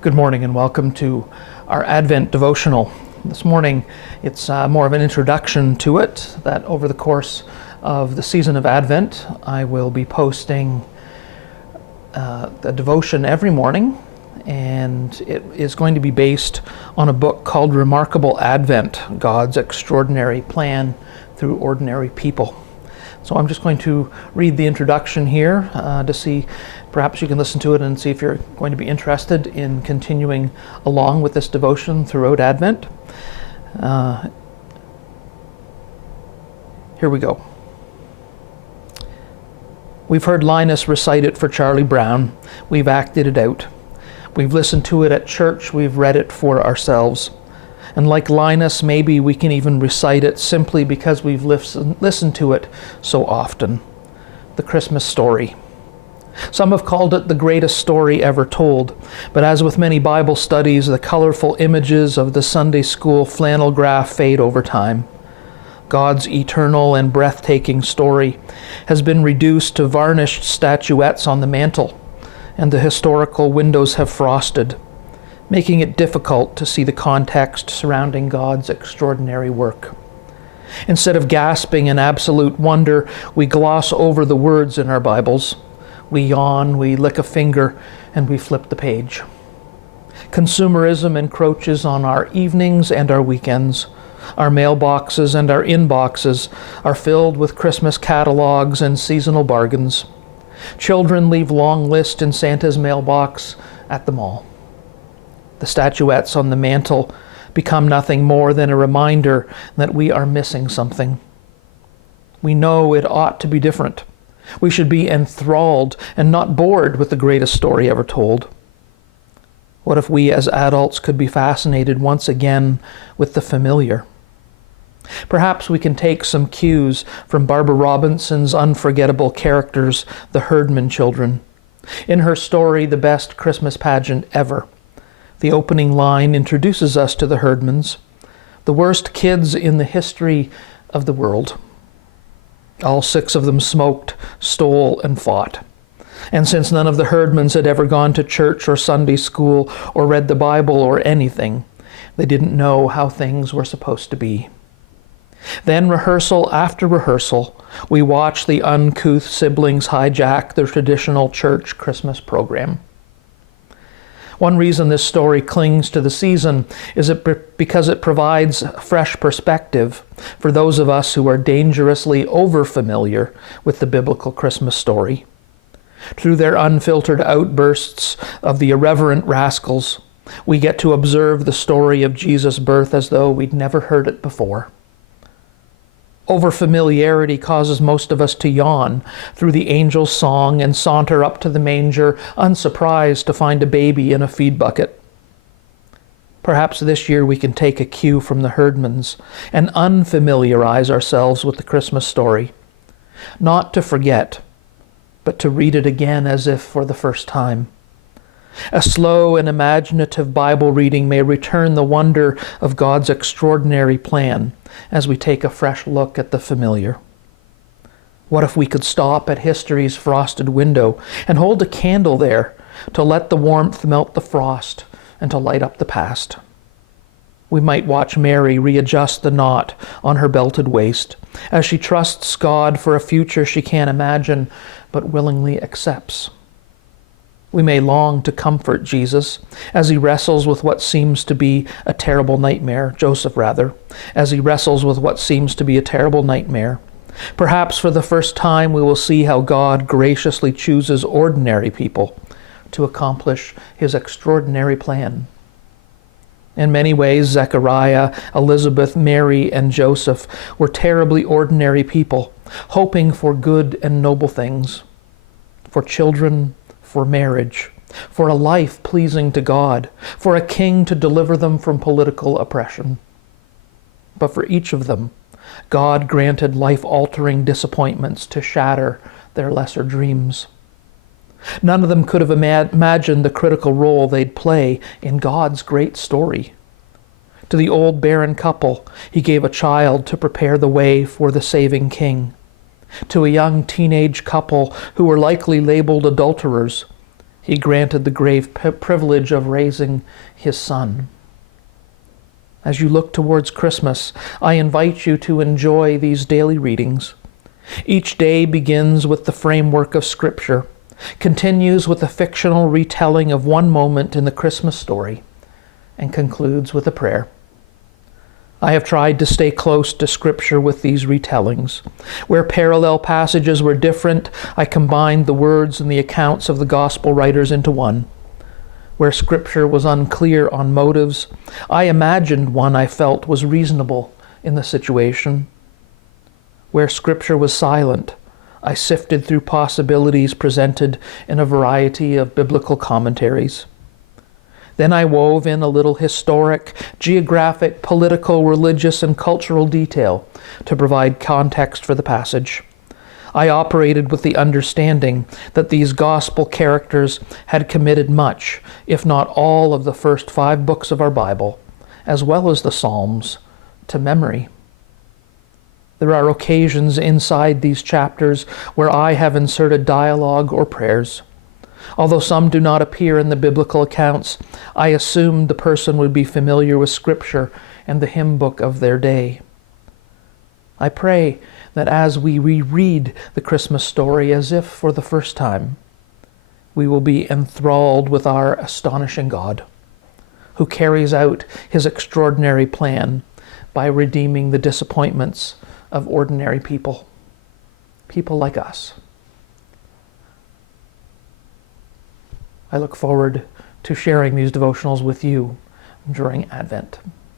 Good morning and welcome to our Advent devotional. This morning it's more of an introduction to it, that over the course of the season of Advent I will be posting a devotion every morning, and it is going to be based on a book called Remarkable Advent, God's Extraordinary Plan Through Ordinary People. So I'm just going to read the introduction here to see, perhaps you can listen to it and see if you're going to be interested in continuing along with this devotion throughout Advent. Here we go. We've heard Linus recite it for Charlie Brown. We've acted it out. We've listened to it at church. We've read it for ourselves. And like Linus, maybe we can even recite it simply because we've listened to it so often. The Christmas story. Some have called it the greatest story ever told, but as with many Bible studies, the colorful images of the Sunday school flannel graph fade over time. God's eternal and breathtaking story has been reduced to varnished statuettes on the mantel, and the historical windows have frosted, making it difficult to see the context surrounding God's extraordinary work. Instead of gasping in absolute wonder, we gloss over the words in our Bibles. We yawn, we lick a finger, and we flip the page. Consumerism encroaches on our evenings and our weekends. Our mailboxes and our inboxes are filled with Christmas catalogs and seasonal bargains. Children leave long lists in Santa's mailbox at the mall. The statuettes on the mantel become nothing more than a reminder that we are missing something. We know it ought to be different. We should be enthralled and not bored with the greatest story ever told. What if we as adults could be fascinated once again with the familiar? Perhaps we can take some cues from Barbara Robinson's unforgettable characters, the Herdman children. In her story, The Best Christmas Pageant Ever, the opening line introduces us to the Herdmans, the worst kids in the history of the world. All 6 of them smoked, stole, and fought. And since none of the Herdmans had ever gone to church or Sunday school or read the Bible or anything, they didn't know how things were supposed to be. Then, rehearsal after rehearsal, we watch the uncouth siblings hijack the traditional church Christmas program. One reason this story clings to the season is because it provides fresh perspective for those of us who are dangerously overfamiliar with the biblical Christmas story. Through their unfiltered outbursts of the irreverent rascals, we get to observe the story of Jesus' birth as though we'd never heard it before. Overfamiliarity causes most of us to yawn through the angel's song and saunter up to the manger, unsurprised to find a baby in a feed bucket. Perhaps this year we can take a cue from the Herdmans and unfamiliarize ourselves with the Christmas story, not to forget, but to read it again as if for the first time. A slow and imaginative Bible reading may return the wonder of God's extraordinary plan as we take a fresh look at the familiar. What if we could stop at history's frosted window and hold a candle there to let the warmth melt the frost and to light up the past? We might watch Mary readjust the knot on her belted waist as she trusts God for a future she can't imagine but willingly accepts. We may long to comfort Jesus as he wrestles with what seems to be a terrible nightmare, as he wrestles with what seems to be a terrible nightmare. Perhaps for the first time we will see how God graciously chooses ordinary people to accomplish his extraordinary plan. In many ways, Zechariah, Elizabeth, Mary, and Joseph were terribly ordinary people, hoping for good and noble things, for children, for marriage, for a life pleasing to God, for a king to deliver them from political oppression. But for each of them, God granted life-altering disappointments to shatter their lesser dreams. None of them could have imagined the critical role they'd play in God's great story. To the old barren couple, he gave a child to prepare the way for the saving king. To a young teenage couple who were likely labeled adulterers, He granted the grave privilege of raising his Son. As you look towards Christmas, I invite you to enjoy these daily readings. Each day begins with the framework of Scripture, continues with a fictional retelling of one moment in the Christmas story, and concludes with a prayer. I have tried to stay close to Scripture with these retellings. Where parallel passages were different, I combined the words and the accounts of the Gospel writers into one. Where Scripture was unclear on motives, I imagined one I felt was reasonable in the situation. Where Scripture was silent, I sifted through possibilities presented in a variety of biblical commentaries. Then I wove in a little historic, geographic, political, religious, and cultural detail to provide context for the passage. I operated with the understanding that these gospel characters had committed much, if not all, of the first 5 books of our Bible, as well as the Psalms, to memory. There are occasions inside these chapters where I have inserted dialogue or prayers. Although some do not appear in the biblical accounts, I assumed the person would be familiar with Scripture and the hymn book of their day. I pray that as we reread the Christmas story as if for the first time, we will be enthralled with our astonishing God, who carries out his extraordinary plan by redeeming the disappointments of ordinary people like us. I look forward to sharing these devotionals with you during Advent.